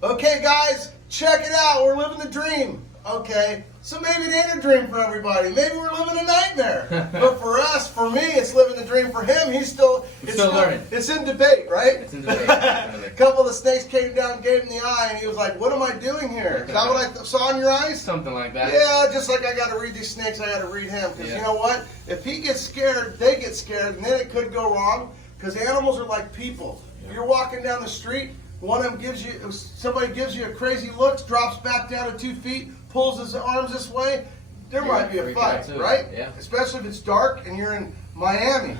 Okay, guys, check it out. We're living the dream. Okay, so maybe it ain't a dream for everybody. Maybe we're living a nightmare. But for us, for me, it's living the dream. For him, he's still learning. It's in debate, right? It's in debate. A couple of the snakes came down and gave him the eye, and he was like, "What am I doing here? Is that what I saw in your eyes?" Something like that. Yeah, just like I got to read these snakes, I got to read him. Because you know what? If he gets scared, they get scared, and then it could go wrong. Because animals are like people. If you're walking down the street, one of them somebody gives you a crazy look, drops back down to 2 feet, pulls his arms this way, there might be a fight, right? Yeah. Especially if it's dark and you're in Miami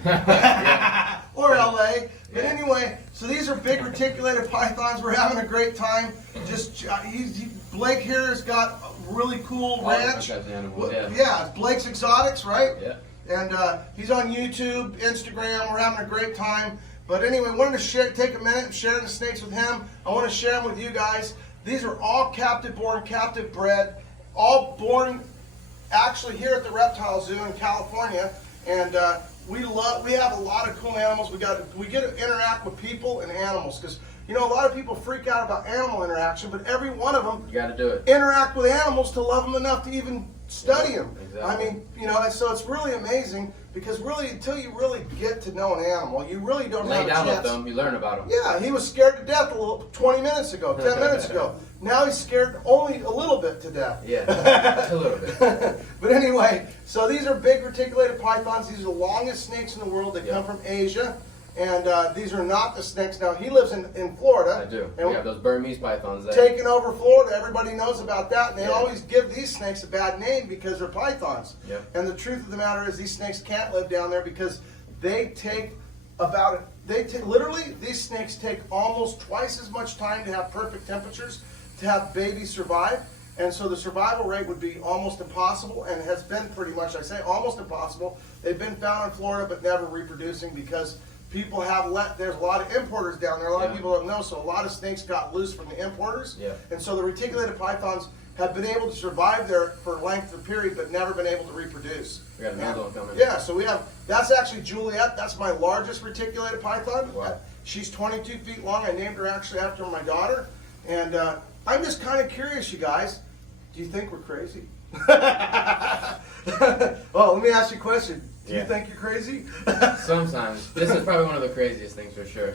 or LA. But anyway, so these are big reticulated pythons. We're having a great time. Just Blake here has got a really cool ranch. Yeah, Blake's Exotics, right? Yeah. And he's on YouTube, Instagram. We're having a great time. But anyway, wanted to take a minute and share the snakes with him. I want to share them with you guys. These are all captive born, captive bred, all born actually here at the Reptile Zoo in California. And we have a lot of cool animals. We get to interact with people and animals because you know a lot of people freak out about animal interaction, but every one of them you got to do it. Interact with animals to love them enough to even study them. Exactly. I mean, you know, so it's really amazing because really, until you really get to know an animal, you really don't have a chance. Lay down with them, you learn about them. Yeah, he was scared to death 20 minutes ago, 10 minutes ago. Now he's scared only a little bit to death. Yeah, a little bit. But anyway, so these are big reticulated pythons. These are the longest snakes in the world. They come from Asia. And these are not the snakes. Now, he lives in Florida. I do. And we have those Burmese pythons there. Taking over Florida. Everybody knows about that. And they always give these snakes a bad name because they're pythons. Yep. And the truth of the matter is these snakes can't live down there because they take literally, these snakes take almost twice as much time to have perfect temperatures to have babies survive. And so the survival rate would be almost impossible, and has been pretty much, I say, almost impossible. They've been found in Florida but never reproducing because people there's a lot of importers down there. A lot of people don't know, so a lot of snakes got loose from the importers. Yeah. And so the reticulated pythons have been able to survive there for a length of period but never been able to reproduce. We got another one coming. Yeah, so that's actually Juliet. That's my largest reticulated python. Wow. She's 22 feet long. I named her actually after my daughter. And I'm just kind of curious, you guys. Do you think we're crazy? Well, let me ask you a question. Do you think you're crazy? Sometimes. This is probably one of the craziest things for sure.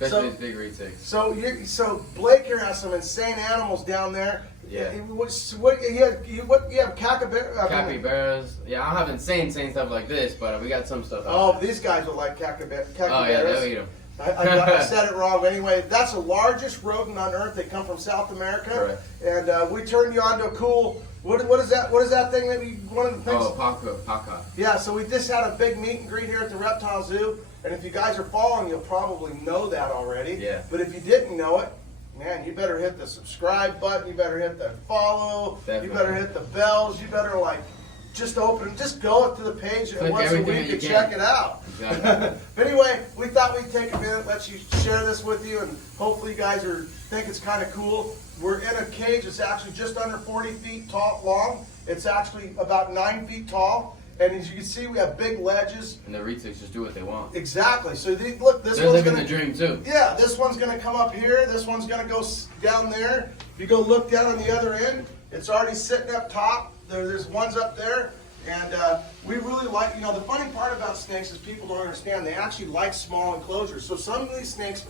Especially these big retics. So Blake here has some insane animals down there. Yeah. What you have capybaras. Yeah, I don't have insane stuff like this, but we got some stuff. Oh, these guys are like capybaras. Oh yeah, they'll eat them. I said it wrong. But anyway, that's the largest rodent on Earth. They come from South America. Correct. And we turned you on to a cool. What is that? What is that thing that we? One of the things. Oh, paca. Yeah. So we just had a big meet and greet here at the Reptile Zoo, and if you guys are following, you'll probably know that already. Yeah. But if you didn't know it, man, you better hit the subscribe button. You better hit the follow. Definitely. You better hit the bells. You better just go up to the page Click once a week and check it out. Exactly. But anyway, we thought we'd take a minute, let you share this with you, and hopefully you guys think it's kind of cool. We're in a cage. It's actually just under 40 feet long. It's actually about 9 feet tall. And as you can see, we have big ledges. And the retics just do what they want. Exactly. So look, this They're one's living the dream too. Yeah, this one's going to come up here. This one's going to go down there. If you go look down on the other end, it's already sitting up top. There's ones up there. And we really like, the funny part about snakes is people don't understand. They actually like small enclosures. So some of these snakes,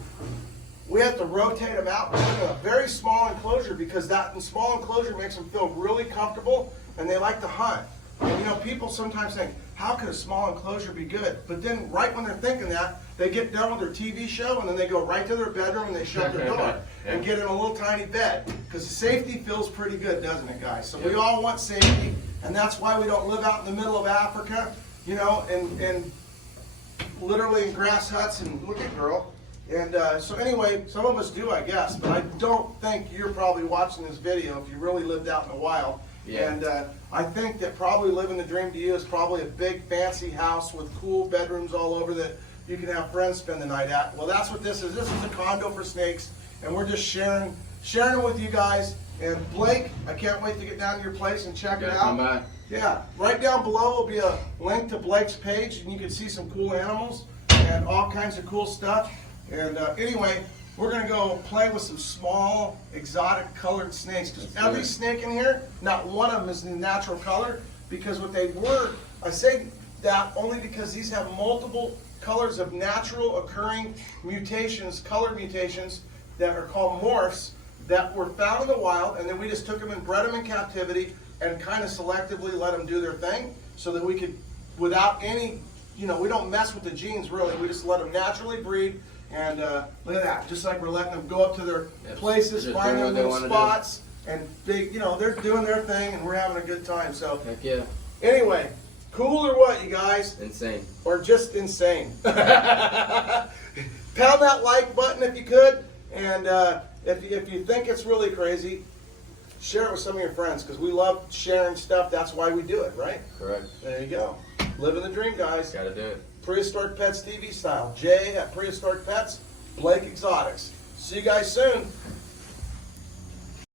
we have to rotate them out in a very small enclosure because that small enclosure makes them feel really comfortable and they like to hunt. And people sometimes think, how could a small enclosure be good? But then right when they're thinking that, they get done with their TV show and then they go right to their bedroom and they shut their door and get in a little tiny bed. Because the safety feels pretty good, doesn't it, guys? So we all want safety, and that's why we don't live out in the middle of Africa, and literally in grass huts and look at girl. And so anyway, some of us do, I guess, but I don't think you're probably watching this video if you really lived out in the wild. Yeah. And I think that probably living the dream to you is probably a big fancy house with cool bedrooms all over that you can have friends spend the night at. Well, that's what this is. This is a condo for snakes, and we're just sharing it with you guys. And Blake, I can't wait to get down to your place and check it out. Come by. Yeah, right down below will be a link to Blake's page, and you can see some cool animals and all kinds of cool stuff. And anyway, we're gonna go play with some small, exotic colored snakes. Because Let's do every it. snake in here, not one of them is the natural color. Because what they were, I say that only because these have multiple colors of natural occurring mutations, color mutations, that are called morphs, that were found in the wild, and then we just took them and bred them in captivity and kind of selectively let them do their thing so that we could, without any, we don't mess with the genes really, we just let them naturally breed. And look at that, just like we're letting them go up to their places, Just find doing their what little they wanna spots, and big, they're doing their thing and we're having a good time. So Heck yeah. anyway, cool or what, you guys? Insane. Or just insane. Pound that like button if you could, and if you think it's really crazy, share it with some of your friends, because we love sharing stuff. That's why we do it, right? Correct. There you go. Living the dream, guys. Gotta do it. Prehistoric Pets TV style. Jay at Prehistoric Pets, Blake Exotics. See you guys soon.